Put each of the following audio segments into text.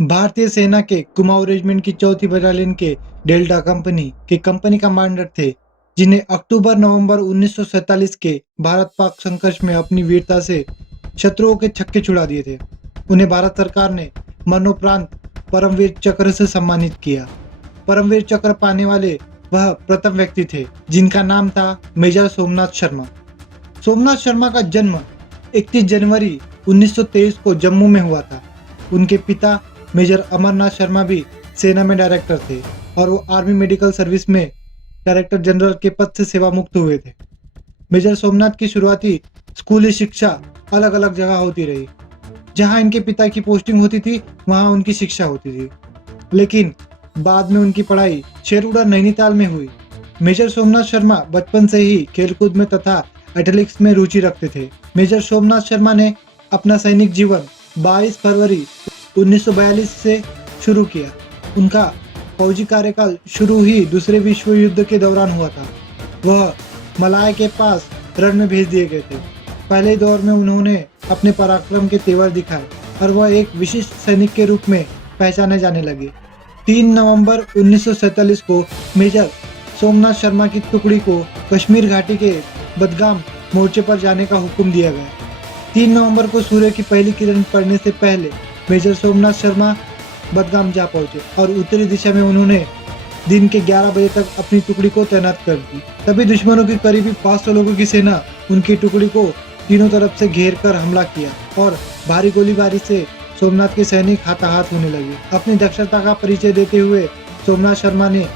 भारतीय सेना के कुमाऊं रेजिमेंट की चौथी बटालियन के डेल्टा कंपनी के कंपनी कमांडर थे, जिन्हें अक्टूबर-नवंबर 1947 के भारत-पाक संघर्ष में अपनी वीरता से शत्रुओं के छक्के छुड़ा दिए थे। उन्हें भारत सरकार ने मरणोपरांत परमवीर चक्र से सम्मानित किया। परमवीर चक्र पाने वाले वह प्रथम व्यक्ति थे, जिनका नाम था मेजर सोमनाथ शर्मा। सोमनाथ शर्मा का जन्म 31 जनवरी 1923 को जम्मू में हुआ था। उनके पिता मेजर अमरनाथ शर्मा भी सेना में डायरेक्टर थे और वो आर्मी मेडिकल सर्विस में डायरेक्टर जनरल के पद से सेवा मुक्त हुए थे। मेजर सोमनाथ की शुरुआती स्कूली शिक्षा अलग अलग जगह होती रही। जहां इनके पिता की पोस्टिंग होती थी, वहां उनकी शिक्षा होती थी, लेकिन बाद में उनकी पढ़ाई शेरवुड और नैनीताल में हुई। मेजर सोमनाथ शर्मा बचपन से ही खेलकूद में तथा एथलेटिक्स में रुचि रखते थे। मेजर सोमनाथ शर्मा ने अपना सैनिक जीवन 22 फरवरी 1942 से शुरू किया। उनका फौजी कार्यकाल शुरू ही दूसरे विश्व युद्ध के दौरान हुआ था। वह मलाया के पास रण में भेज दिए गए थे। पहले दौर में उन्होंने अपने पराक्रम के तेवर दिखाए और वह एक विशिष्ट सैनिक के रूप में पहचाने जाने लगे। 3 नवंबर 1947 को मेजर सोमनाथ शर्मा की टुकड़ी को कश्मीर घाटी के बदगाम मोर्चे पर जाने का हुक्म दिया गया। 3 नवंबर को सूर्य की पहली किरण पड़ने से पहले मेजर सोमनाथ शर्मा बदगाम जा पहुंचे और उत्तरी दिशा में उन्होंने दिन के 11 बजे तक अपनी टुकड़ी को तैनात कर दी। तभी दुश्मनों की करीबी 500 लोगों की सेना उनकी टुकड़ी को तीनों तरफ से घेर कर हमला किया और भारी गोलीबारी से सोमनाथ के सैनिक हाथाहाथ होने लगे। अपनी दक्षता का परिचय देते हुए सोमनाथ शर्मा ने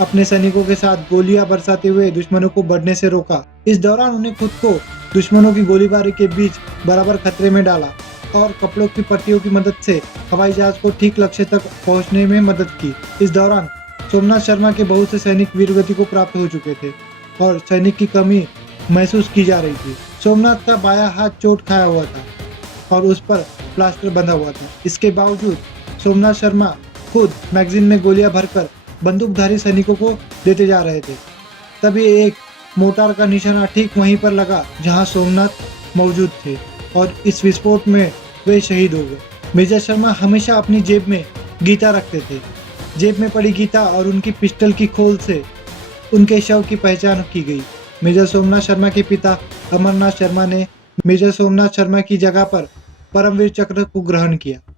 अपने सैनिकों के साथ गोलियां बरसाते हुए दुश्मनों को बढ़ने से रोका। इस दौरान उन्हें खुद को दुश्मनों की गोलीबारी के बीच बराबर खतरे में डाला और कपड़ों की पट्टियों की मदद से हवाई जहाज को ठीक लक्ष्य तक पहुंचने में मदद की। इस दौरान सोमनाथ शर्मा के बहुत से सैनिक वीरगति को प्राप्त हो चुके थे और सैनिक की कमी महसूस की जा रही थी। सोमनाथ का बायां हाथ चोट खाया हुआ था और उस पर प्लास्टर बंधा हुआ था। इसके बावजूद सोमनाथ शर्मा खुद मैगजीन में गोलियां भरकर बंदूकधारी सैनिकों को देते जा रहे थे। तभी एक मोटार का निशाना ठीक वहीं पर लगा जहां सोमनाथ मौजूद थे और इस विस्फोट में वे शहीद हो गए। मेजर शर्मा हमेशा अपनी जेब में गीता रखते थे। जेब में पड़ी गीता और उनकी पिस्टल की खोल से उनके शव की पहचान की गई। मेजर सोमनाथ शर्मा के पिता अमरनाथ शर्मा ने मेजर सोमनाथ शर्मा की जगह पर परमवीर चक्र को ग्रहण किया।